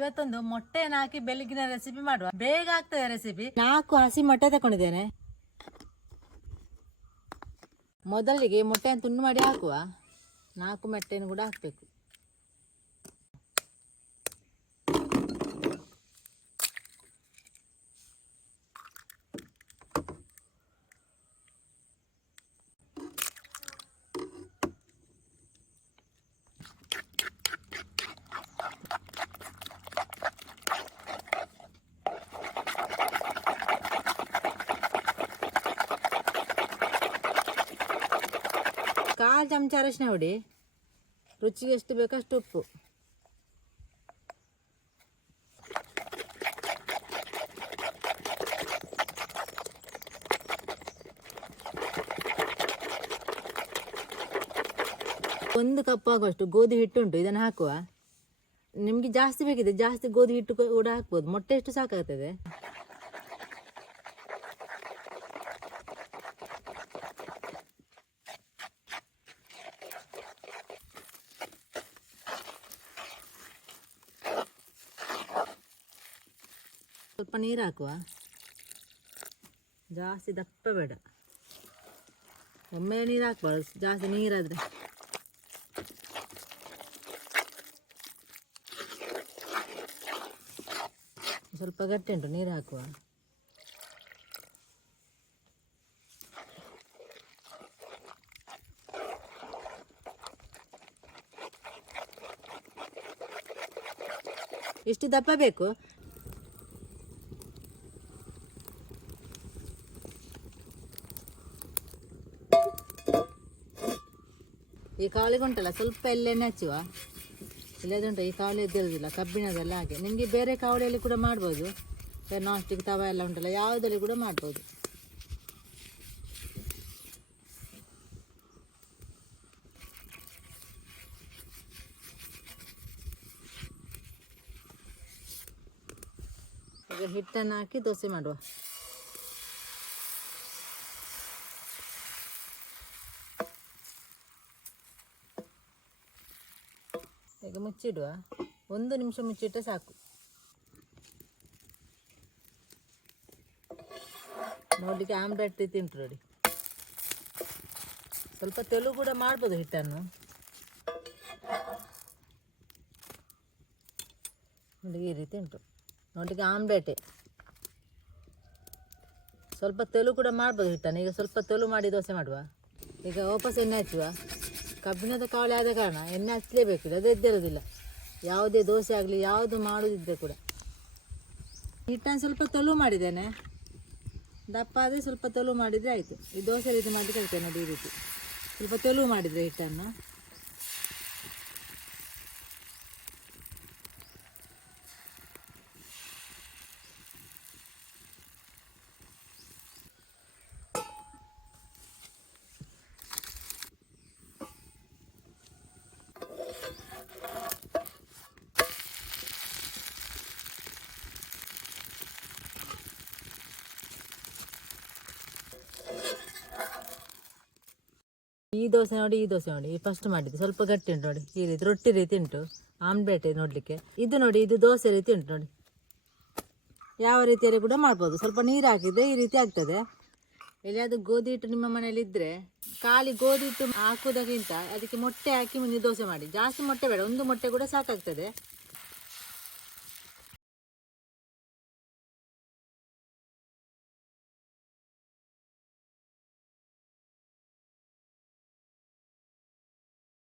ಇವತ್ತೊಂದು ಮೊಟ್ಟೆನ ಹಾಕಿ ಬೆಳಗಿನ ರೆಸಿಪಿ ಮಾಡುವ. ಬೇಗ ಆಗ್ತದೆ ರೆಸಿಪಿ ನಾಲ್ಕು ಹಸಿ ಮೊಟ್ಟೆ ತಕೊಂಡಿದ್ದೇನೆ. ಮೊದಲಿಗೆ ಮೊಟ್ಟೆಯನ್ನು ತುಂಡು ಮಾಡಿ ಹಾಕುವ. ನಾಲ್ಕು ಮೊಟ್ಟೆಯನ್ನು ಕೂಡ ಹಾಕಬೇಕು. ಕಾಲು ಚಮಚ ಅರಶಿನ ಹುಡಿ. ರುಚಿಗೆ ಎಷ್ಟು ಬೇಕೋ ಅಷ್ಟು ಉಪ್ಪು. ಒಂದು ಕಪ್ ಆಗುವಷ್ಟು ಗೋಧಿ ಹಿಟ್ಟು ಉಂಟು ಇದನ್ನು ಹಾಕುವ. ನಿಮಗೆ ಜಾಸ್ತಿ ಬೇಕಿದೆ ಜಾಸ್ತಿ ಗೋಧಿ ಹಿಟ್ಟು ಕೂಡ ಹಾಕ್ಬೋದು. ಮೊಟ್ಟೆ ಎಷ್ಟು ಸಾಕಾಗ್ತದೆ? ಸ್ವಲ್ಪ ನೀರು ಹಾಕುವ. ಜಾಸ್ತಿ ದಪ್ಪ ಬೇಡ. ಒಮ್ಮೆ ನೀರು ಹಾಕ್ಬಾರ್ದು, ಜಾಸ್ತಿ ನೀರಾದರೆ. ಸ್ವಲ್ಪ ಗಟ್ಟಿ ಉಂಟು ನೀರು ಹಾಕುವ. ಇಷ್ಟು ದಪ್ಪ ಬೇಕು. ಈ ಕಾವಲಿಗೆ ಉಂಟಲ್ಲ, ಸ್ವಲ್ಪ ಎಣ್ಣೆ ಹಚ್ಚುವ. ಇಲ್ಲದುಂಟು ಈ ಕಾವಲಿ ಎದ್ದಿರೋದಿಲ್ಲ ಕಬ್ಬಿಣದೆಲ್ಲ ಹಾಗೆ. ನಿಮಗೆ ಬೇರೆ ಕಾವಳಿಯಲ್ಲಿ ಕೂಡ ಮಾಡ್ಬೋದು. ನಾಸ್ಟಿಕ್ ಸ್ಟಿಕ್ ತವ ಎಲ್ಲ ಉಂಟಲ್ಲ, ಯಾವುದರಲ್ಲಿ ಕೂಡ ಮಾಡ್ಬೋದು. ಈಗ ಹಿಟ್ಟನ್ನು ಹಾಕಿ ದೋಸೆ ಮಾಡುವ. ಈಗ ಮುಚ್ಚಿಡುವ. ಒಂದು ನಿಮಿಷ ಮುಚ್ಚಿಟ್ಟರೆ ಸಾಕು. ನೋಡಲಿಕ್ಕೆ ಆಮ್ಲೆಟ್ ರೀತಿ ಉಂಟು ನೋಡಿ. ಸ್ವಲ್ಪ ತೆಲು ಕೂಡ ಮಾಡ್ಬೋದು ಹಿಟ್ಟನ್ನು. ನೋಡಿ ಈ ರೀತಿ ಉಂಟು. ನೋಡಲಿಕ್ಕೆ ಆಮ್ಲೆಟೆ. ಸ್ವಲ್ಪ ತೆಲು ಕೂಡ ಮಾಡ್ಬೋದು ಹಿಟ್ಟನ್ನು. ಈಗ ಸ್ವಲ್ಪ ತೆಲು ಮಾಡಿ ದೋಸೆ ಮಾಡುವ. ಈಗ ವಾಪಸ್ ಎಣ್ಣೆ ಹಚ್ಚುವ. ಕಬ್ಬಿಣದ ಕಾವಳಿ ಆದ ಕಾರಣ ಎಣ್ಣೆ ಹಚ್ಚಲೇಬೇಕು ಅದು ಎದ್ದಿರೋದಿಲ್ಲ ಯಾವುದೇ ದೋಸೆ ಆಗಲಿ, ಯಾವುದು ಮಾಡೋದಿದ್ದರೆ ಕೂಡ. ಹಿಟ್ಟನ್ನು ಸ್ವಲ್ಪ ತೊಳು ಮಾಡಿದ್ದೇನೆ. ದಪ್ಪ ಆದರೆ ಸ್ವಲ್ಪ ತೊಳು ಮಾಡಿದರೆ ಆಯಿತು. ಈ ದೋಸೆ ರೀತಿ ಮಾಡಿ ಕಲಿತೇನೆ ಅದು ರೀತಿ. ಸ್ವಲ್ಪ ತೆಲು ಮಾಡಿದರೆ ಹಿಟ್ಟನ್ನು. ಈ ದೋಸೆ ನೋಡಿ, ಈ ದೋಸೆ ನೋಡಿ. ಫಸ್ಟ್ ಮಾಡಿದ್ದು. ಸ್ವಲ್ಪ ಗಟ್ಟಿ ಉಂಟು ನೋಡಿ. ಈ ರೀತಿ ರೊಟ್ಟಿ ರೀತಿ ಉಂಟು. ಆಮ್ಲೆಟ್ ನೋಡಲಿಕ್ಕೆ. ಇದು ನೋಡಿ, ಇದು ದೋಸೆ ರೀತಿ ಉಂಟು ನೋಡಿ. ಯಾವ ರೀತಿಯಲ್ಲಿ ಕೂಡ ಮಾಡ್ಬೋದು. ಸ್ವಲ್ಪ ನೀರು ಹಾಕಿದರೆ ಈ ರೀತಿ ಆಗ್ತದೆ. ಎಲ್ಲಿಯಾದರೂ ಗೋಧಿ ಹಿಟ್ಟು ನಿಮ್ಮ ಮನೆಯಲ್ಲಿ ಇದ್ದರೆ ಖಾಲಿ ಗೋಧಿ ಹಿಟ್ಟು ಹಾಕೋದಕ್ಕಿಂತ ಅದಕ್ಕೆ ಮೊಟ್ಟೆ ಹಾಕಿ ಮುಂದೆ ದೋಸೆ ಮಾಡಿ. ಜಾಸ್ತಿ ಮೊಟ್ಟೆ ಬೇಡ. ಒಂದು ಮೊಟ್ಟೆ ಕೂಡ ಸಾಕಾಗ್ತದೆ.